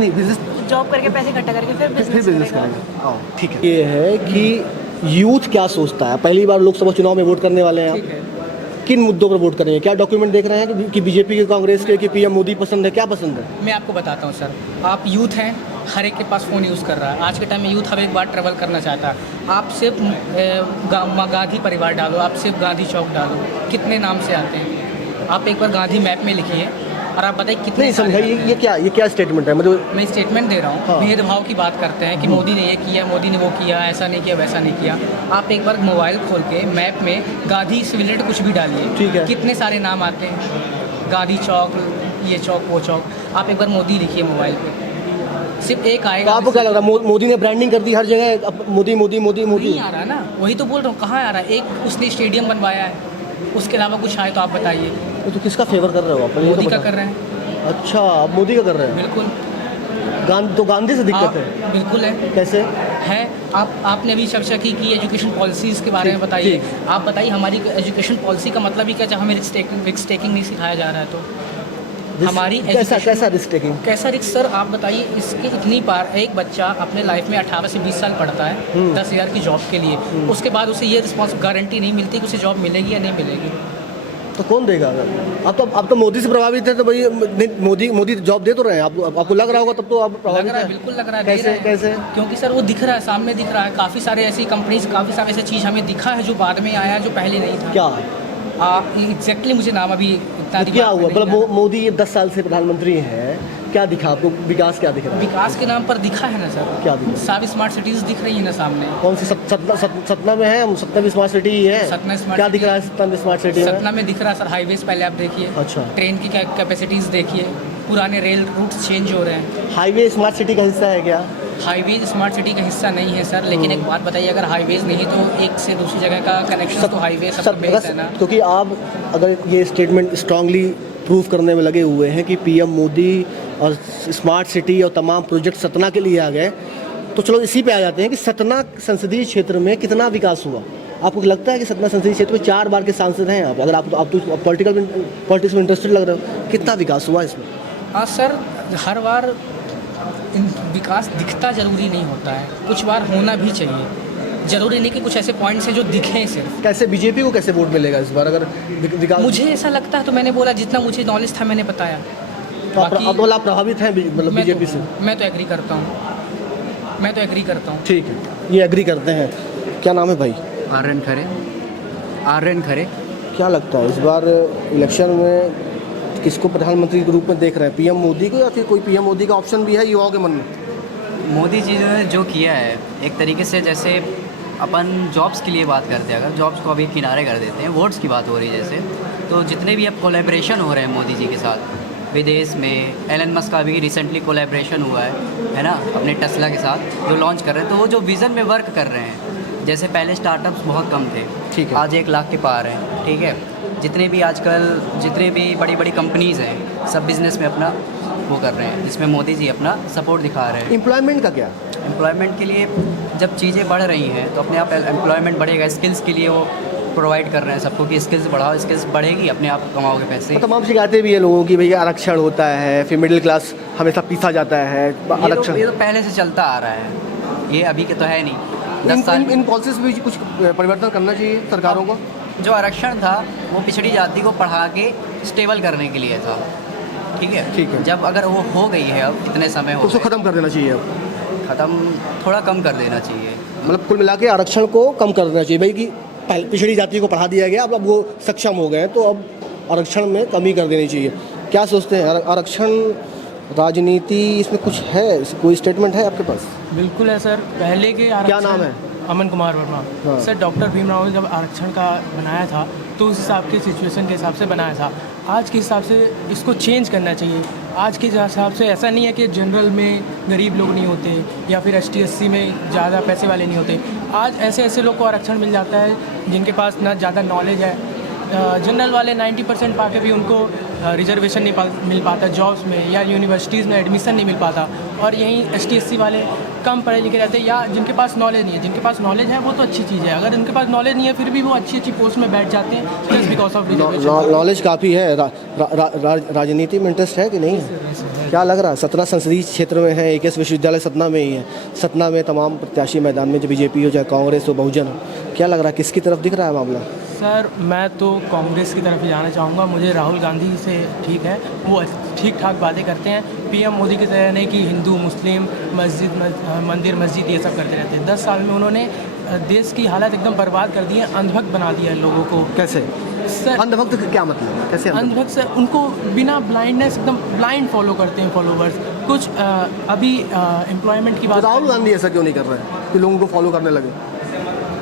नहीं बिजनेस जॉब करके पैसे इकट्ठा करके फिर बिजनेस करेगा। करेगा। ठीक है। ये है कि यूथ क्या सोचता है, पहली बार लोकसभा चुनाव में वोट करने वाले हैं आप, किन मुद्दों पर वोट करेंगे? क्या डॉक्यूमेंट देख रहे हैं कि बीजेपी के, कांग्रेस के, कि PM मोदी पसंद है, क्या पसंद है? मैं आपको बताता हूँ सर, आप यूथ हैं, हर एक के पास फ़ोन यूज़ कर रहा है। आज के टाइम में यूथ हर एक बार ट्रैवल करना चाहता है। आप सिर्फ गांधी परिवार डालो, आप सिर्फ गांधी चौक डालो, कितने नाम से आते हैं। आप एक बार गांधी मैप में लिखिए और आप बताइए कितने। नहीं समझा, ये क्या स्टेटमेंट है? मतलब मैं स्टेटमेंट दे रहा हूँ। हाँ। भेदभाव की बात करते हैं कि मोदी ने ये किया, मोदी ने वो किया, ऐसा नहीं किया, वैसा नहीं किया। आप एक बार मोबाइल खोल के मैप में गांधी से रिलेटेड कुछ भी डालिए, ठीक है। कितने सारे नाम आते हैं, गांधी चौक, ये चौक, वो चौक। आप एक बार मोदी लिखिए मोबाइल पे, सिर्फ एक आएगा। आपको क्या लग रहा है मोदी ने ब्रांडिंग कर दी हर जगह, अब मोदी मोदी मोदी मोदी नहीं आ रहा ना, वही तो बोल रहा हूँ, कहाँ आ रहा है? एक उसने स्टेडियम बनवाया है, उसके अलावा कुछ आए तो आप बताइए। तो किसका फेवर कर रहे हो आप? मोदी का कर रहे हैं। अच्छा, आप मोदी का कर रहे हैं? बिल्कुल। तो गांधी से दिक्कत है? बिल्कुल है। कैसे है? आपने भी चर्चा की कि एजुकेशन पॉलिसीज़ के बारे में बताइए। आप बताइए हमारी एजुकेशन पॉलिसी का मतलब ही क्या, जहाँ हमें रिस्क टेकिंग नहीं सिखाया जा रहा है, तो हमारी कैसा रिस्क टेकिंग? कैसा रिस्क सर? आप बताइए, इसके इतनी बार एक बच्चा अपने लाइफ में 18 से 20 साल पढ़ता है 10,000 की जॉब के लिए, उसके बाद उसे ये रिस्पॉन्स गारंटी नहीं मिलती कि उसे जॉब मिलेगी या नहीं मिलेगी। तो कौन देगा? अगर आप तो मोदी से प्रभावित है, तो भाई मोदी जॉब दे तो रहे हैं आपको लग रहा होगा, तब तो आप प्रभावित लग रहा है। हैं। बिल्कुल लग रहा है। कैसे? क्योंकि सर वो दिख रहा है, सामने दिख रहा है। काफ़ी सारे ऐसी कंपनीज, काफ़ी सारे ऐसे चीज़ हमें दिखा है जो बाद में आया, जो पहले नहीं था। क्या एग्जैक्टली मुझे नाम अभी इतना क्या हुआ? मतलब मोदी 10 साल से प्रधानमंत्री हैं, क्या दिखा आपको? विकास क्या दिख रहा है? विकास के नाम पर दिखा है ना सर। क्या दिखा? सारी स्मार्ट सिटीज़ दिख रही है ना सामने। कौन सी? सतना में है? सतना भी स्मार्ट सिटी ही है। सतना स्मार्ट क्या दिख रहा है सतना में स्मार्ट सिटी में? सतना में दिख रहा है सर हाईवेज, पहले आप देखिए। अच्छा। ट्रेन की कैपेसिटीज़ देखिए, पुराने रेल रूट्स चेंज हो रहे हैं। हाईवे स्मार्ट सिटी का हिस्सा है क्या? हाईवे स्मार्ट सिटी का हिस्सा नहीं है सर, लेकिन एक बात बताइए, अगर हाईवेज नहीं तो एक से दूसरी जगह का कनेक्शन तो हाईवे सबका बेस है ना। क्योंकि आप अगर ये स्टेटमेंट स्ट्रांगली प्रूव करने में लगे हुए हैं कि PM मोदी और स्मार्ट सिटी और तमाम प्रोजेक्ट सतना के लिए आ गए, तो चलो इसी पे आ जाते हैं कि सतना संसदीय क्षेत्र में कितना विकास हुआ। आपको लगता है कि सतना संसदीय क्षेत्र में 4 बार के सांसद हैं आप? अगर आप तो पॉलिटिक्स में इंटरेस्टेड लग रहे हो, कितना विकास हुआ इसमें? हाँ सर, हर बार विकास दिखता ज़रूरी नहीं होता है, कुछ बार होना भी चाहिए। ज़रूरी नहीं कि कुछ ऐसे पॉइंट्स हैं जो दिखें सिर्फ। कैसे बीजेपी को कैसे वोट मिलेगा इस बार अगर विकास? मुझे ऐसा लगता है, तो मैंने बोला जितना मुझे नॉलेज था मैंने बताया। तो आप प्रभावित हैं मतलब बीजेपी से? मैं तो एग्री करता हूँ। ठीक है, ये एग्री करते हैं। क्या नाम है भाई? आर्यन खरे। क्या लगता है इस बार इलेक्शन में किसको प्रधानमंत्री के रूप में देख रहे हैं? PM मोदी को, या फिर कोई PM मोदी का ऑप्शन भी है युवाओं के मन में? मोदी जी ने जो किया है, एक तरीके से जैसे अपन जॉब्स के लिए बात करते हैं, अगर जॉब्स को अभी किनारे कर देते हैं, वोट्स की बात हो रही है जैसे, तो जितने भी अब कोलैबोरेशन हो रहे हैं मोदी जी के साथ विदेश में, एलन मस्क का भी रिसेंटली कोलैबोरेशन हुआ है ना, अपने टेस्ला के साथ जो लॉन्च कर रहे हैं, तो वो जो विज़न में वर्क कर रहे हैं। जैसे पहले स्टार्टअप्स बहुत कम थे, ठीक है, आज 1 लाख के पार हैं। ठीक है, जितने भी आजकल जितने भी बड़ी बड़ी कंपनीज़ हैं, सब बिज़नेस में अपना वो कर रहे हैं, जिसमें मोदी जी अपना सपोर्ट दिखा रहे हैं। एम्प्लॉयमेंट का क्या? एम्प्लॉयमेंट के लिए जब चीज़ें बढ़ रही हैं तो अपने आप एम्प्लॉयमेंट बढ़ेगा। स्किल्स के लिए वो प्रोवाइड कर रहे हैं सबको कि स्किल्स बढ़ाओ, स्किल्स बढ़ेगी, अपने आप कमाओगे पैसे। तमाम शिकायतें भी है लोगों की, भैया आरक्षण होता है, फिर मिडिल क्लास हमेशा पीसा जाता है आरक्षण। ये तो पहले से चलता आ रहा है, ये अभी के तो है नहीं। 10 साल इन पॉलिसीज में कुछ परिवर्तन करना चाहिए सरकारों को। जो आरक्षण था वो पिछड़ी जाति को पढ़ा के स्टेबल करने के लिए था, ठीक है। जब अगर वो हो गई है, अब इतने समय हो उसको गए, ख़त्म कर देना चाहिए, अब ख़त्म थोड़ा कम कर देना चाहिए। मतलब कुल मिला के आरक्षण को कम कर देना चाहिए भाई, कि पहले पिछड़ी जाति को पढ़ा दिया गया, अब वो सक्षम हो गए तो अब आरक्षण में कमी कर देनी चाहिए। क्या सोचते हैं, आरक्षण राजनीति इसमें कुछ है, कोई स्टेटमेंट है आपके पास? बिल्कुल है सर। पहले के क्या नाम है? अमन कुमार वर्मा। हाँ। सर डॉक्टर भीमराव ने जब आरक्षण का बनाया था तो उस हिसाब के सिचुएशन के हिसाब से बनाया था। आज के हिसाब से इसको चेंज करना चाहिए। आज के हिसाब से ऐसा नहीं है कि जनरल में गरीब लोग नहीं होते या फिर ST SC में ज़्यादा पैसे वाले नहीं होते। आज ऐसे ऐसे लोग को आरक्षण मिल जाता है जिनके पास ना ज़्यादा नॉलेज है। जनरल वाले 90% पा के भी उनको रिजर्वेशन नहीं मिल पाता जॉब्स में, या यूनिवर्सिटीज़ में एडमिशन नहीं मिल पाता। और यहीं ST SC वाले कम पढ़े लिखे रहते हैं, या जिनके पास नॉलेज नहीं है। जिनके पास नॉलेज है वो तो अच्छी चीज़ है, अगर उनके पास नॉलेज नहीं है फिर भी वो अच्छी अच्छी पोस्ट में बैठ जाते हैं just because of reservation. Knowledge काफ़ी है। राजनीति में इंटरेस्ट है कि नहीं है? क्या लग रहा है? सतना संसदीय क्षेत्र में है, AKS विश्वविद्यालय सतना में ही है। सतना में तमाम प्रत्याशी मैदान में, चाहे BJP हो चाहे कांग्रेस हो बहुजन हो, क्या लग रहा है किसकी तरफ दिख रहा है मामला? सर मैं तो कांग्रेस की तरफ ही जाना चाहूँगा। मुझे राहुल गांधी से ठीक है, वो ठीक ठाक बातें करते हैं। PM मोदी की तरह नहीं कि हिंदू मुस्लिम मंदिर मस्जिद ये सब करते रहते हैं। 10 साल में उन्होंने देश की हालत एकदम बर्बाद कर दी है, अंधभक्त बना दिया है लोगों को। कैसे सर अंधभक्त का क्या मतलब है? कैसे अंधभक्त से उनको बिना ब्लाइंडनेस एकदम ब्लाइंड फॉलो करते हैं फॉलोवर्स। कुछ अभी एम्प्लॉयमेंट की बात, राहुल गांधी ऐसा क्यों नहीं कर रहे हैं कि लोगों को फॉलो करने लगे?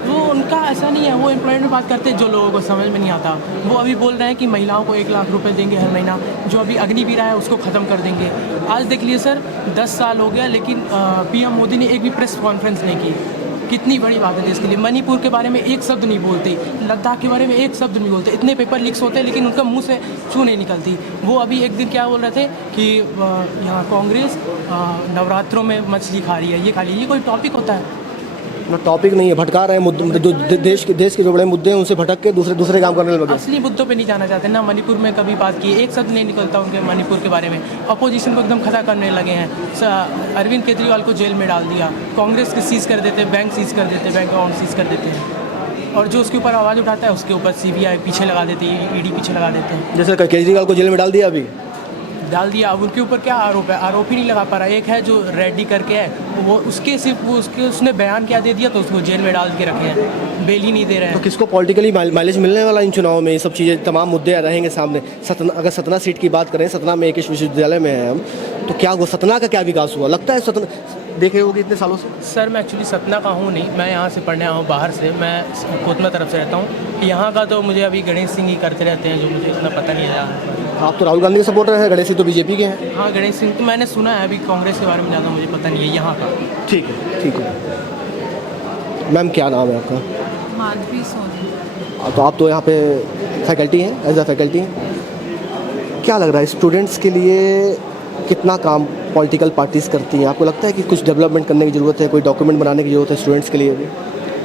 वो उनका ऐसा नहीं है, वो एम्प्लॉयमेंट में बात करते हैं जो लोगों को समझ में नहीं आता। वो अभी बोल रहे हैं कि महिलाओं को 1 लाख रुपए देंगे हर महीना, जो अभी अग्निवीर है उसको ख़त्म कर देंगे। आज देख लिए सर 10 साल हो गया लेकिन PM मोदी ने एक भी प्रेस कॉन्फ्रेंस नहीं की। कितनी बड़ी बात है देश के लिए। मणिपुर के बारे में एक शब्द नहीं बोलते, लद्दाख के बारे में एक शब्द नहीं बोलते। इतने पेपर लीक्स होते हैं लेकिन उनका मुंह से छू नहीं निकलती। वो अभी एक दिन क्या बोल रहे थे कि यहाँ कांग्रेस नवरात्रों में मछली खा रही है, ये खा रही है। ये कोई टॉपिक होता है? टॉपिक नहीं है, भटका रहे हैं मुद्दे, जो देश के जो बड़े मुद्दे हैं उनसे भटक के दूसरे काम करने लगे। असली मुद्दों पे नहीं जाना चाहते ना। मणिपुर में कभी बात की, एक शब्द नहीं निकलता उनके मणिपुर के बारे में। अपोजिशन को एकदम खड़ा करने लगे हैं। अरविंद केजरीवाल को जेल में डाल दिया, कांग्रेस के सीज कर देते, बैंक सीज कर देते, बैंक अकाउंट सीज कर देते हैं। और जो उसके ऊपर आवाज़ उठाता है उसके ऊपर CBI पीछे लगा देती है, ED पीछे लगा देते हैं। जैसे केजरीवाल को जेल में डाल दिया अभी, डाल दिया। अब उनके ऊपर क्या आरोप है? आरोप ही नहीं लगा पा रहा। एक है जो रेड्डी करके है, वो उसके सिर्फ वो उसने बयान क्या दे दिया तो उसको जेल में डाल के रखे हैं, बेल ही नहीं दे रहे हैं। तो किसको पॉलिटिकली माइलेज मिलने वाला इन चुनाव में? ये सब चीज़ें तमाम मुद्दे रहेंगे सामने। अगर सतना सीट की बात करें, सतना में AKS विश्वविद्यालय में है हम, तो क्या वो सतना का क्या विकास हुआ लगता है? सतना देखे होगे इतने सालों से। सर मैं एक्चुअली सतना का हूँ नहीं, मैं यहाँ से पढ़ने आया हूँ बाहर से। मैं कोतमा तरफ से रहता हूँ। यहाँ का तो मुझे अभी गणेश सिंह ही करते रहते हैं, जो मुझे इतना पता नहीं है। आप तो राहुल गांधी के सपोर्टर हैं, गणेश सिंह तो BJP के हैं। हाँ गणेश सिंह तो मैंने सुना है, अभी कांग्रेस के बारे में ज़्यादा मुझे पता नहीं है यहाँ का। ठीक है। मैम क्या नाम है आपका? माधवी सोनी। तो आप तो यहाँ पे फैकल्टी हैं, एज अ फैकल्टी हैं। क्या लग रहा है स्टूडेंट्स के लिए कितना काम पॉलिटिकल पार्टीज करती हैं? आपको लगता है कि कुछ डेवलपमेंट करने की ज़रूरत है, कोई डॉक्यूमेंट बनाने की ज़रूरत है स्टूडेंट्स के लिए भी?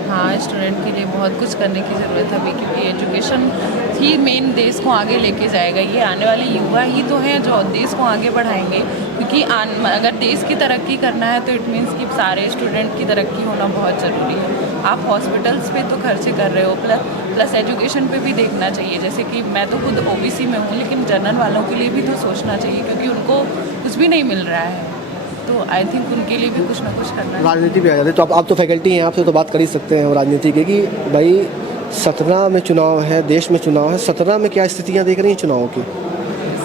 हाँ स्टूडेंट के लिए बहुत कुछ करने की ज़रूरत है अभी, क्योंकि एजुकेशन ही मेन देश को आगे लेके जाएगा। ये आने वाले युवा ही तो हैं जो देश को आगे बढ़ाएंगे। क्योंकि अगर देश की तरक्की करना है तो इट मीन्स कि सारे स्टूडेंट की तरक्की होना बहुत ज़रूरी है। आप हॉस्पिटल्स पे तो खर्चे कर रहे हो, प्लस एजुकेशन पे भी देखना चाहिए। जैसे कि मैं तो खुद OBC में हूँ, लेकिन जनरल वालों के लिए भी तो सोचना चाहिए क्योंकि उनको कुछ भी नहीं मिल रहा है। तो आई थिंक उनके लिए भी कुछ ना कुछ करना है। राजनीति भी आ जाती है, तो आप तो फैकल्टी हैं, आपसे तो बात कर ही सकते हैं राजनीति के, कि भाई सतना में चुनाव है, देश में चुनाव है, सतना में क्या स्थितियाँ देख रही हैं चुनाव की?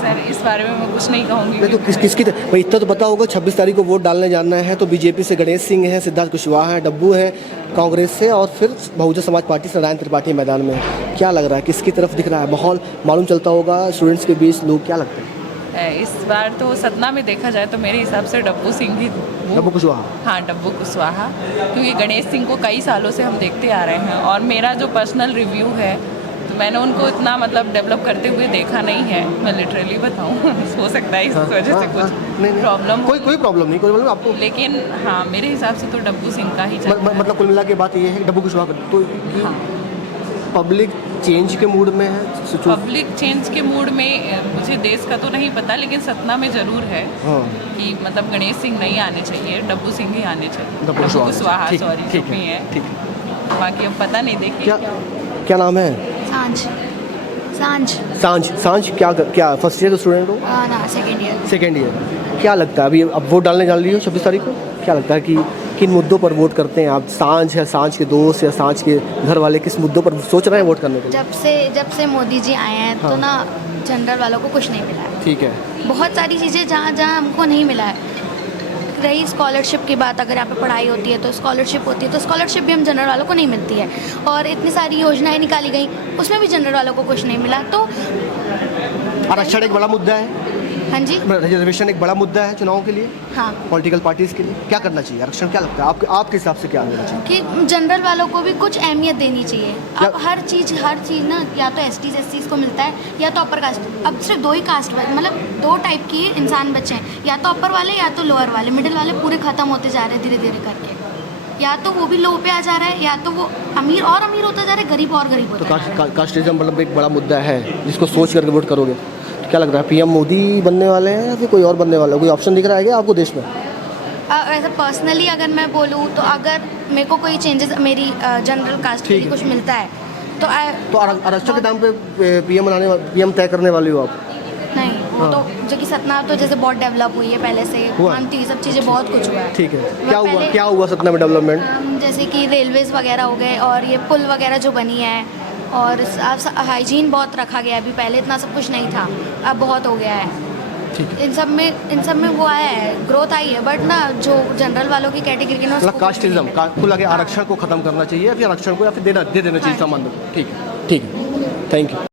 सर इस बारे में मैं कुछ नहीं कहूँगी। नहीं तो किसकी भाई इतना तो पता होगा, 26 तारीख को वोट डालने जाना है तो BJP से गणेश सिंह है, सिद्धार्थ कुशवाहा है, डब्बू है कांग्रेस से, और फिर बहुजन समाज पार्टी से नारायण त्रिपाठी मैदान में है। क्या लग रहा है किसकी तरफ दिख रहा है? माहौल मालूम चलता होगा स्टूडेंट्स के बीच, लोग क्या लगता है इस बार? तो सतना में देखा जाए तो मेरे हिसाब से डब्बू सिंह ही। डब्बू कुशवाहा? हाँ डब्बू कुशवाहा, क्योंकि गणेश सिंह को कई सालों से हम देखते आ रहे हैं और मेरा जो पर्सनल रिव्यू है तो मैंने उनको इतना मतलब डेवलप करते हुए देखा नहीं है। मैं लिटरली बताऊँ हो सकता है इस वजह से कुछ प्रॉब्लम, कोई प्रॉब्लम नहीं, कोई प्रॉब्लम आपको। लेकिन हाँ मेरे हिसाब से तो डब्बू सिंह का ही मतलब कुल मिला के बात ये है कि डब्बू कुशवाहा तो हाँ पब्लिक चेंज के मूड में है? पब्लिक चेंज के मूड में मुझे देश का तो नहीं पता, लेकिन सतना में ज़रूर है हाँ कि मतलब गणेश सिंह नहीं आने चाहिए, डब्बू सिंह ही आने चाहिए। डब्बू कुशवाहा, ठीक सॉरी, ठीक जो भी है, है। ठीक है। बाकी अब पता नहीं, देखिए क्या नाम है? सांझ क्या फर्स्ट ईयर का स्टूडेंट हो? ना सेकेंड ईयर। क्या लगता है अभी अब वोट डालने जा रही हो 26 तारीख को, क्या लगता है कि किन मुद्दों पर वोट करते हैं आप? सांझ है, सांझ के दोस्त या सांझ के घर वाले किस मुद्दों पर सोच रहे हैं वोट करने के लिए? जब से मोदी जी आए हैं तो ना जनरल वालों को कुछ नहीं मिला है। ठीक है। बहुत सारी चीज़ें जहाँ हमको नहीं मिला है। रही स्कॉलरशिप की बात, अगर यहाँ पे पढ़ाई होती है तो स्कॉलरशिप होती है, तो स्कॉलरशिप भी हम जनरल वालों को नहीं मिलती है। और इतनी सारी योजनाएं निकाली गई, उसमें भी जनरल वालों को कुछ नहीं मिला। तो आरक्षण एक बड़ा मुद्दा है, हाँ जी, रिजर्वेशन एक बड़ा मुद्दा है चुनाव के लिए, हाँ, पॉलिटिकल पार्टीज के लिए। क्या करना चाहिए? आरक्षण क्या लगता है आपके हिसाब से क्या होना चाहिए? कि जनरल वालों को भी कुछ अहमियत देनी चाहिए। अब हर चीज़ ना या तो STs SCs को मिलता है या तो अपर कास्ट। अब सिर्फ दो ही कास्ट, मतलब दो टाइप की इंसान बचे हैं, या तो अपर वाले या तो लोअर वाले। मिडिल वाले पूरे ख़त्म होते जा रहे हैं धीरे धीरे करके। या तो वो भी लो पे आ जा रहा है, या तो वो अमीर और अमीर होता जा रहा है, गरीब और गरीब होता जा रहा है। कास्टिज्म मतलब एक बड़ा मुद्दा है जिसको सोच करके वोट करोगे। क्या लग रहा है PM मोदी बनने वाले हैं या फिर कोई और बनने वाला है? कोई ऑप्शन दिख रहा है क्या आपको देश में? वैसे पर्सनली अगर मैं बोलूँ तो अगर मेरे को कोई चेंजेस मेरी जनरल कास्ट के लिए कुछ मिलता है तो आरक्षण के दाम पे PM तय करने वाली हो आप? नहीं, वो तो जो कि सतना तो जैसे बहुत डेवलप हुई है पहले से, मानती हूँ सब चीज़ें बहुत कुछ हुआ है। ठीक है। क्या हुआ सतना में डेवलपमेंट? जैसे कि रेलवेज़ वगैरह हो गए और ये पुल वगैरह जो बनी है, और हाइजीन बहुत रखा गया है। अभी पहले इतना सब कुछ नहीं था, अब बहुत हो गया है। इन सब में वो आया है, ग्रोथ आई है। बट ना जो जनरल वालों की कैटेगरी के ना कास्टिज्म कुल आगे आरक्षण को खत्म करना चाहिए या फिर आरक्षण को या फिर दे देना चाहिए सामान्य। ठीक है, थैंक यू।